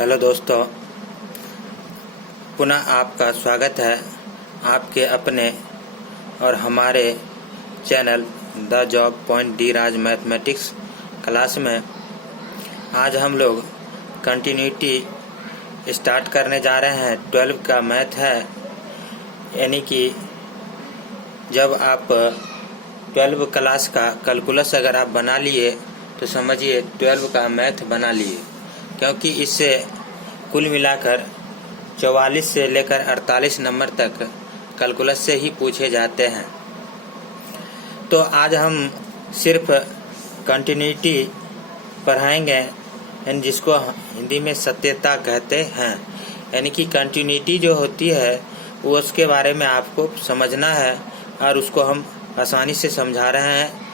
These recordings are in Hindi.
हेलो दोस्तों, पुनः आपका स्वागत है आपके अपने और हमारे channel the job point D Raj mathematics class में। आज हम लोग कंटिन्यूटी स्टार्ट करने जा रहे हैं। 12 का मैथ है, यानी कि जब आप 12 क्लास का कैलकुलस अगर आप बना लिए तो समझिए 12 का मैथ बना लिए, क्योंकि इससे कुल मिलाकर 44 से लेकर 48 नंबर तक कैलकुलस से ही पूछे जाते हैं। तो आज हम सिर्फ कंटिन्यूटी पढ़ाएंगे, जिसको हिंदी में सत्यता कहते हैं। यानी कि कंटिन्यूटी जो होती है वो उसके बारे में आपको समझना है और उसको हम आसानी से समझा रहे हैं।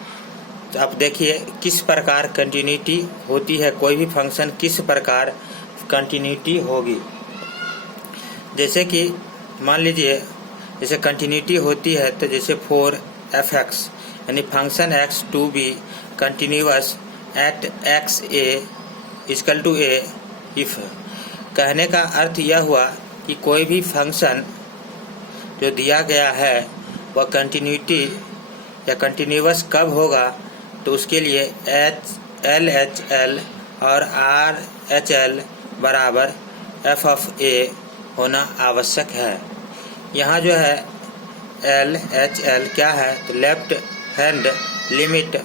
तो आप देखिए किस प्रकार कंटिन्यूटी होती है, कोई भी फंक्शन किस प्रकार कंटिन्यूटी होगी। जैसे कि मान लीजिए जैसे कंटिन्यूटी होती है तो जैसे 4f(x) यानी function x to be continuous at x a if. कहने का अर्थ यह हुआ कि कोई भी फंक्शन जो दिया गया है वह कंटिन्यूटी या कंटिन्यूअस कब होगा, तो उसके लिए LHL और RHL बराबर f(a) होना आवश्यक है। यहाँ जो है LHL क्या है तो लेफ्ट हैंड लिमिट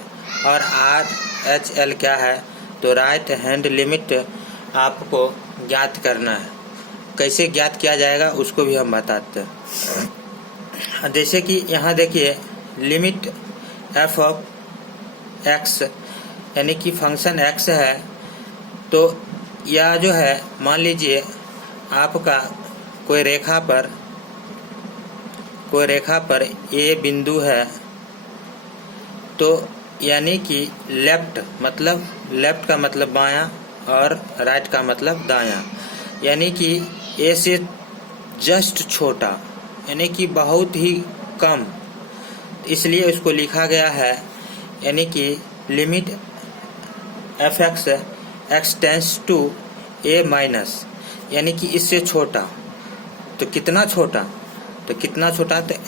और RHL क्या है तो राइट हैंड लिमिट आपको ज्ञात करना है। कैसे ज्ञात किया जाएगा उसको भी हम बताते हैं। जैसे कि यहाँ देखिए लिमिट f(x) यानी कि फंक्शन x है, तो यह जो है मान लीजिए आपका कोई रेखा पर A बिंदु है, तो यानी कि लेफ्ट का मतलब बायां और राइट का मतलब दायां, यानी कि A से जस्ट छोटा यानी कि बहुत ही कम, इसलिए उसको लिखा गया है यानी कि limit f(x) x tends to a minus, यानी कि इससे छोटा। तो कितना छोटा तो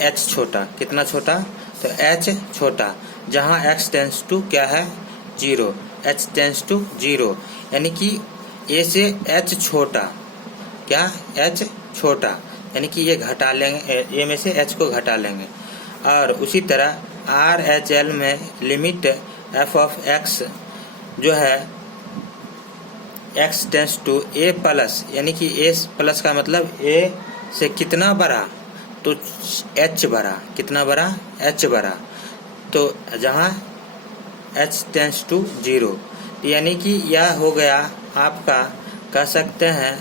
h छोटा। कितना छोटा तो h छोटा, जहाँ x टेंस टू क्या है 0, h टेंस टू 0, यानी कि a से h छोटा। क्या h छोटा, यानी कि ये घटा लेंगे, a में से h को घटा लेंगे। और उसी तरह RHL में लिमिट f(x) जो है x tends to a plus, यानी कि a प्लस का मतलब a से कितना बड़ा तो h बड़ा। कितना बड़ा h बड़ा, तो जहाँ h टेंस टू 0, यानी कि यह हो गया आपका कह सकते हैं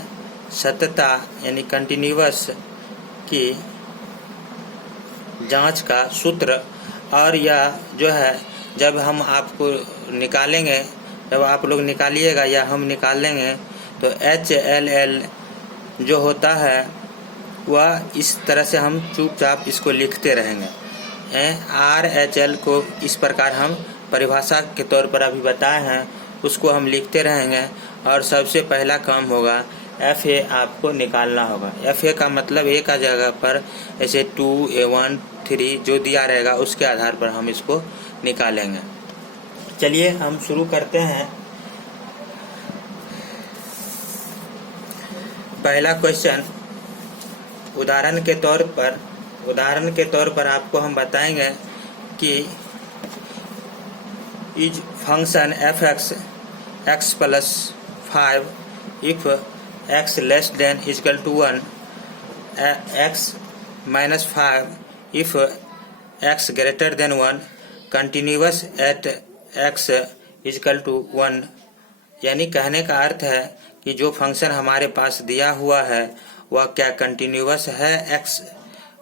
सत्यता यानी कंटिन्यूअस की जांच का सूत्र। और यह जो है जब हम आपको निकालेंगे, जब आप लोग निकालिएगा या हम निकाल लेंगे, तो HLL जो होता है वह इस तरह से हम चुपचाप इसको लिखते रहेंगे। RHL को इस प्रकार हम परिभाषा के तौर पर अभी बताए हैं, उसको हम लिखते रहेंगे। और सबसे पहला काम होगा FA आपको निकालना होगा। FA का मतलब A का जगह पर ऐसे 2 A1 3 जो दिया रहेगा उसके आधार पर हम इसको निकालेंगे। चलिए हम शुरू करते हैं। पहला क्वेश्चन उदाहरण के तौर पर आपको हम बताएंगे कि is function f(x) x plus 5 if x less than equal to 1, x minus 5 if x greater than 1, continuous at x equal to 1। यानी कहने का अर्थ है कि जो फंक्शन हमारे पास दिया हुआ है वह क्या कंटिन्यूअस है x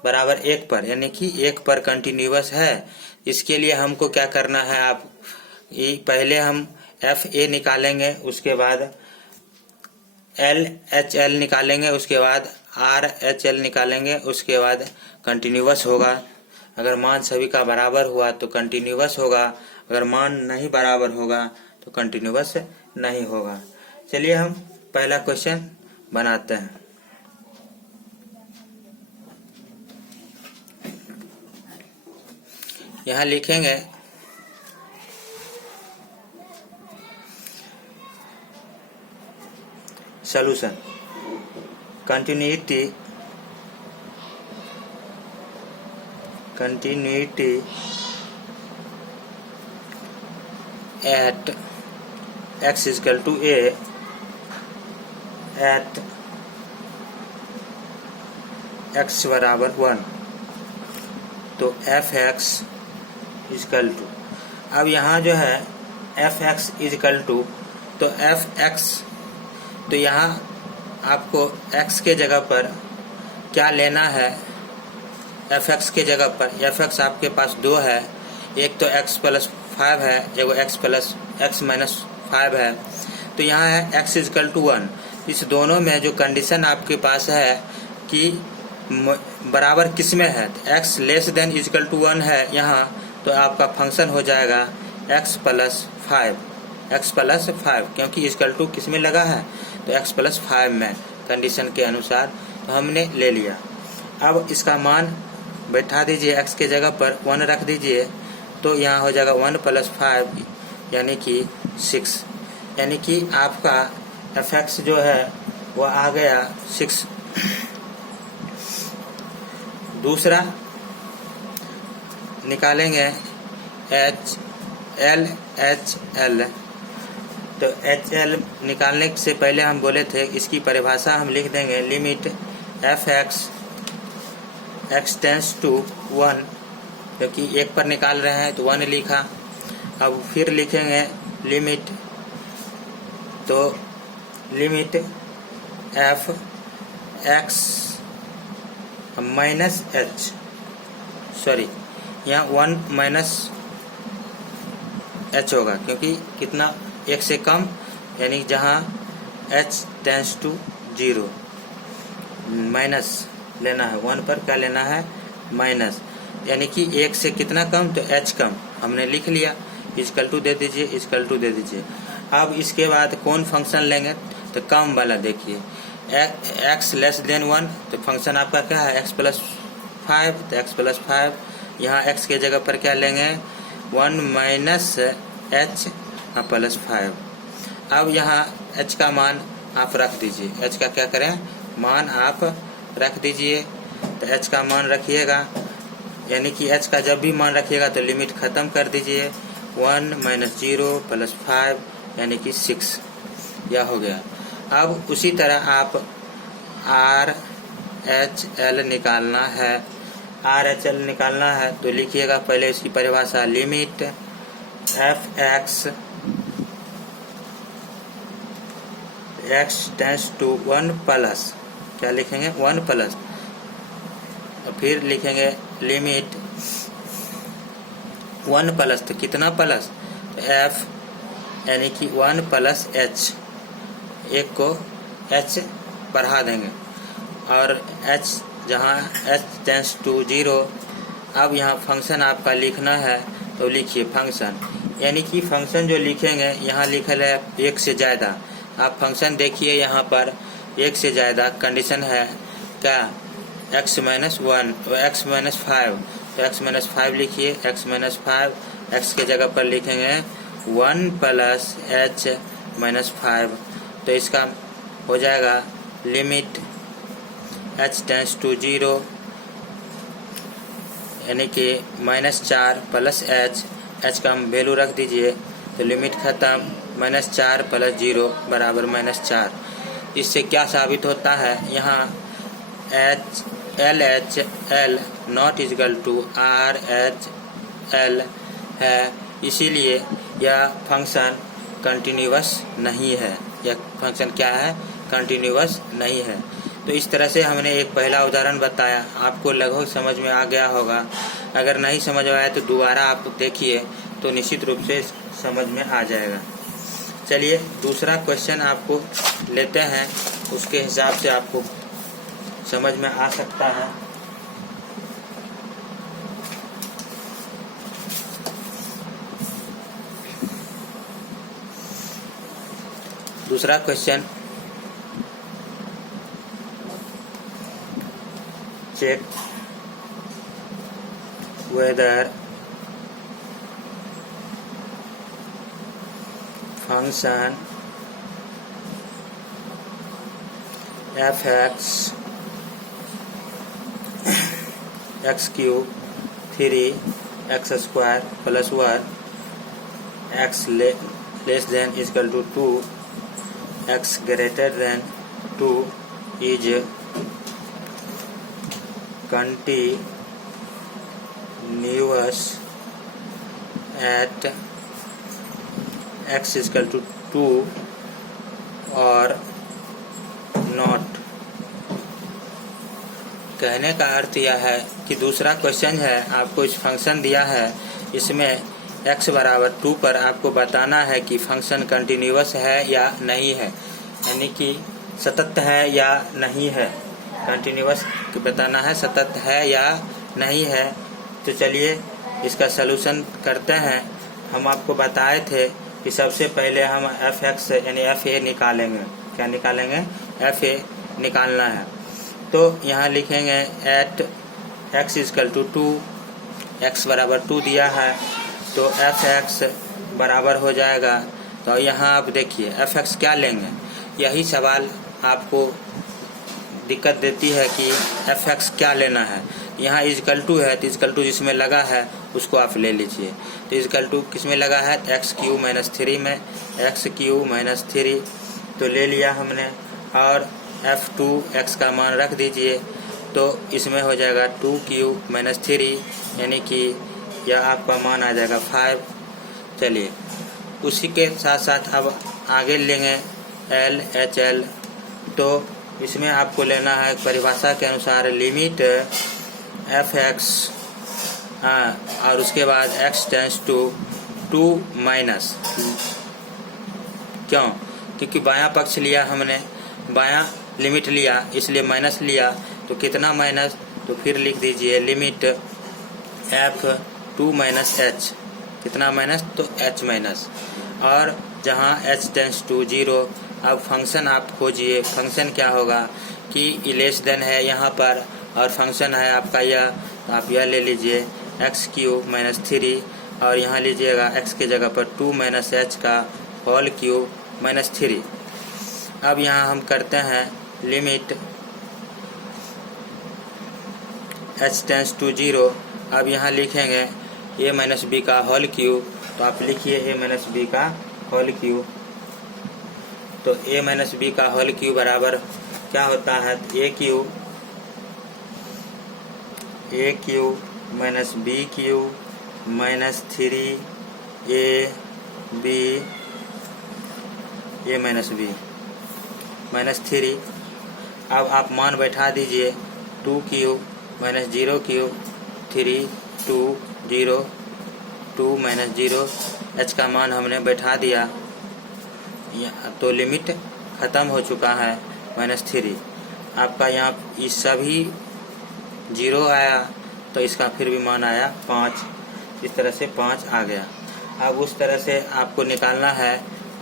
बराबर 1 पर, यानी कि 1 पर कंटिन्यूअस है। इसके लिए हमको क्या करना है, आप पहले हम FA निकालेंगे, उसके बाद LHL निकालेंगे, उसके बाद RHL निकालेंगे, उसके बाद कंटिन्यूअस होगा। अगर मान सभी का बराबर हुआ तो कंटिन्यूअस होगा, अगर मान नहीं बराबर होगा तो कंटिन्यूअस नहीं होगा। चलिए हम पहला क्वेश्चन बनाते हैं। यहाँ लिखेंगे solution. Continuity at x is equal to a at x बराबर 1, तो f(x) इजकल टू, अब यहाँ जो है f(x) इजकल टू, तो f(x), तो यहाँ आपको x के जगह पर क्या लेना है, f(x) के जगह पर f(x) आपके पास दो है, एक तो x प्लस 5 है, एक x प्लस x माइनस 5 है, तो यहाँ है x इजकल टू 1। इस दोनों में जो कंडीशन आपके पास है कि बराबर किस में है, x less than equal to 1 है यहाँ, तो आपका फंक्शन हो जाएगा x प्लस 5, क्योंकि इजकल टू किस में लगा है, तो x प्लस 5 में कंडीशन के अनुसार, तो हमने ले लिया। अब इसका मान बैठा दीजिए, x के जगह पर 1 रख दीजिए, तो यहाँ हो जाएगा 1 प्लस 5 यानी कि 6, यानी कि आपका f(x) जो है वो आ गया 6। दूसरा निकालेंगे HL, तो HL निकालने से पहले हम बोले थे इसकी परिभाषा हम लिख देंगे, limit f(x) x tends to 1, क्योंकि एक पर निकाल रहे हैं तो 1 लिखा। अब फिर लिखेंगे लिमिट, तो limit f(x) minus h, sorry यहाँ 1 माइनस h होगा, क्योंकि कितना 1 से कम, यानी जहाँ h टेंस टू 0, माइनस लेना है, 1 पर क्या लेना है, माइनस, यानी कि 1 से कितना कम, तो h कम हमने लिख लिया, इजकल टू दे दीजिए, इजकल टू दे दीजिए। अब इसके बाद कौन फंक्शन लेंगे, तो कम वाला देखिए, x लेस देन 1, तो फंक्शन आपका क्या है, x प्लस 5, तो x प्लस 5, यहाँ x के जगह पर क्या लेंगे, 1 माइनस h प्लस 5। अब यहाँ h का मान आप रख दीजिए, h का क्या करें, मान आप रख दीजिए, तो h का मान रखिएगा, यानी कि h का जब भी मान रखिएगा तो लिमिट ख़त्म कर दीजिए, 1 माइनस 0 प्लस 5 यानी कि 6, यह हो गया। अब उसी तरह आप RHL निकालना है, तो लिखिएगा पहले इसकी परिभाषा, limit f(x) x tends to 1 plus, क्या लिखेंगे, 1 प्लस, और फिर लिखेंगे लिमिट 1 प्लस, तो कितना प्लस, तो f यानी कि 1 प्लस h, एक को h बढ़ा देंगे, और h जहाँ h टेंस टू 0, अब यहाँ फंक्शन आपका लिखना है, तो लिखिए फंक्शन, यानी कि फंक्शन जो लिखेंगे यहाँ लिखल है 1 से ज़्यादा, आप फंक्शन देखिए यहाँ पर 1 से ज़्यादा कंडीशन है क्या, x माइनस 1, x माइनस 5, तो x माइनस 5 लिखिए, x माइनस 5, x के जगह पर लिखेंगे 1 प्लस h माइनस 5, तो इसका हो जाएगा लिमिट h टेंस टू 0, यानी कि -4 प्लस h का हम वैल्यू रख दीजिए, तो लिमिट ख़त्म, -4 प्लस 0 बराबर -4। इससे क्या साबित होता है, यहाँ LHL not equal to RHL है, इसीलिए यह फंक्शन कंटिन्यूअस नहीं है, यह फंक्शन क्या है, कंटिन्यूअस नहीं है। तो इस तरह से हमने एक पहला उदाहरण बताया, आपको लगभग समझ में आ गया होगा। अगर नहीं समझ में आया तो दोबारा आप देखिए, तो निश्चित रूप से समझ में आ जाएगा। चलिए दूसरा क्वेश्चन आपको लेते हैं, उसके हिसाब से आपको समझ में आ सकता है। दूसरा question check whether function f(x) x cube 3 x square plus 1 x less than equal to 2 x greater than 2 is continuous at x equal to 2 or not। कहने का अर्थ यह है कि दूसरा क्वेश्चन है, आपको इस फंक्शन दिया है, इसमें x बराबर 2 पर आपको बताना है कि फंक्शन कंटिन्यूअस है या नहीं है, यानी कि सतत है या नहीं है। कंटिन्यूअस बताना है, सतत है या नहीं है। तो चलिए इसका सलूशन करते हैं। हम आपको बताए थे कि सबसे पहले हम f(x) यानी fa निकालेंगे। क्या निकालेंगे? fa निकालना है। तो यहाँ लिखेंगे at x equal to 2, x बराबर 2 दिया है, तो f(x) बराबर हो जाएगा। तो यहाँ आप देखिए f(x) क्या लेंगे, यही सवाल आपको दिक्कत देती है कि f(x) क्या लेना है। यहाँ इक्वल टू है तो इक्वल टू जिसमें लगा है उसको आप ले लीजिए। तो इक्वल टू किस में लगा है? x³ - 3 में, x³ - 3 तो ले लिया हमने। और f(2)x का मान रख दीजिए, तो इसमें हो जाएगा 2³ - 3 यानी कि यह आपका मान आ जाएगा 5। चलिए उसी के साथ साथ अब आगे लेंगे LHL। तो इसमें आपको लेना है परिभाषा के अनुसार लिमिट f(x) और उसके बाद x टेंस टू 2 माइनस। क्यों? क्योंकि बायां पक्ष लिया हमने, बायां लिमिट लिया इसलिए माइनस लिया। तो कितना माइनस? तो फिर लिख दीजिए लिमिट f(2 - h)। कितना माइनस? तो h माइनस। और जहाँ h टेंस टू 0, अब फंक्शन आप खोजिए। फंक्शन क्या होगा कि लेस देन है यहाँ पर और फंक्शन है आपका यह, तो आप यह ले लीजिए x³ - 3 और यहाँ लीजिएगा x के जगह पर 2 - h का होल क्यूब -3। अब यहाँ हम करते हैं लिमिट h टेंस टू 0। अब यहाँ लिखेंगे a - b का होल क्यूब, तो आप लिखिए a - b का होल क्यूब। तो a - b का होल क्यूब बराबर क्या होता है? a³ - b³ -3 a - b -3। अब आप मान बैठा दीजिए 2³ - 0³ 3 2 0 2 - 0 h का मान हमने बैठा दिया। तो लिमिट ख़त्म हो चुका है -3। आपका यहाँ इस सभी 0 आया, तो इसका फिर भी मान आया 5। इस तरह से 5 आ गया। अब उस तरह से आपको निकालना है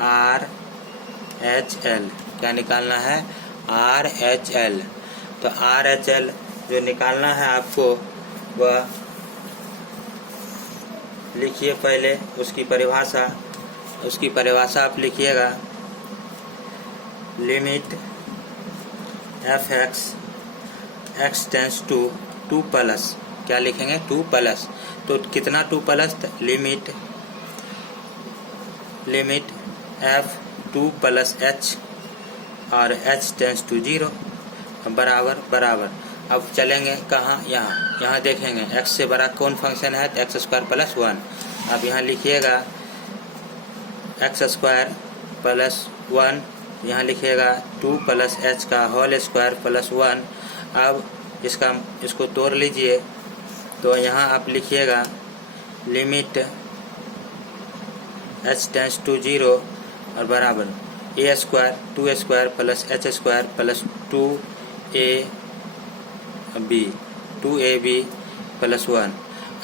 RHL। क्या निकालना है? RHL। तो RHL जो निकालना है आपको, वह लिखिए पहले उसकी परिभाषा। उसकी परिभाषा आप लिखिएगा limit f(x) x tends to 2 plus. क्या लिखेंगे? 2 प्लस। तो कितना 2 प्लस? लिमिट f(2 + h) और h टेंस टू 0 बराबर। अब चलेंगे कहाँ? यहाँ देखेंगे x से बड़ा कौन फंक्शन है? तो x² + 1। अब यहाँ लिखिएगा x² + 1, यहाँ लिखिएगा 2 + h का होल स्क्वायर + 1। अब इसको तोड़ लीजिए, तो यहाँ आप लिखिएगा लिमिट h टेंस टू 0 और बराबर a² 2a² + h² + 2ab + 1।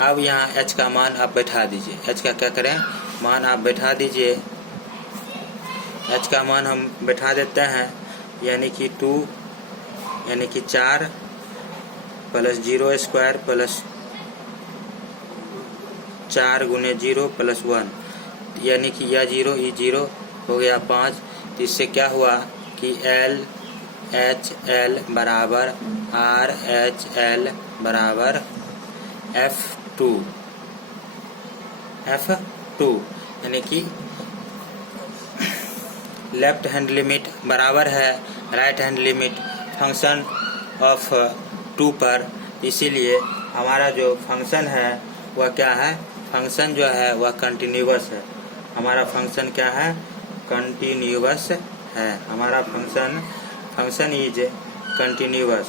अब यहाँ h का मान आप बैठा दीजिए। h का क्या करें? मान आप बैठा दीजिए। h का मान हम बैठा देते हैं, यानी कि 2 यानी कि 4 प्लस 0 स्क्वायर प्लस 4 गुने 0 प्लस 1, यानी कि यह 0 ये 0 हो गया 5। तो इससे क्या हुआ कि LHL बराबर RHL बराबर F2, यानी कि लेफ्ट हैंड लिमिट बराबर है right hand limit function of 2 पर। इसीलिए हमारा जो फंक्शन है वह क्या है, फंक्शन जो है वह कंटिन्यूअस है। हमारा फंक्शन क्या है, कंटिन्यूअस है। हमारा function is continuous.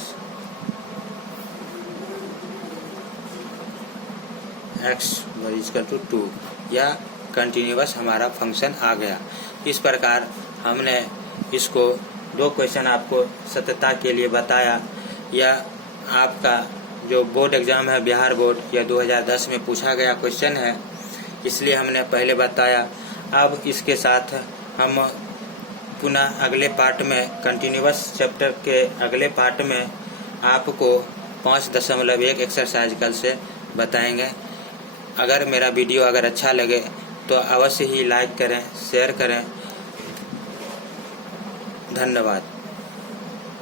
x equal to 2 या कंटिन्यूअस हमारा फंक्शन आ गया। इस प्रकार हमने इसको 2 क्वेश्चन आपको सत्यता के लिए बताया। यह आपका जो बोर्ड एग्जाम है बिहार बोर्ड, यह 2010 में पूछा गया क्वेश्चन है, इसलिए हमने पहले बताया। अब इसके साथ हम पुनः अगले पार्ट में, कंटिन्यूअस चैप्टर के अगले पार्ट में आपको 5.1 एक्सरसाइज कल से बताएंगे। अगर मेरा वीडियो अगर अच्छा लगे तो अवश्य ही लाइक करें, शेयर करें। धन्यवाद।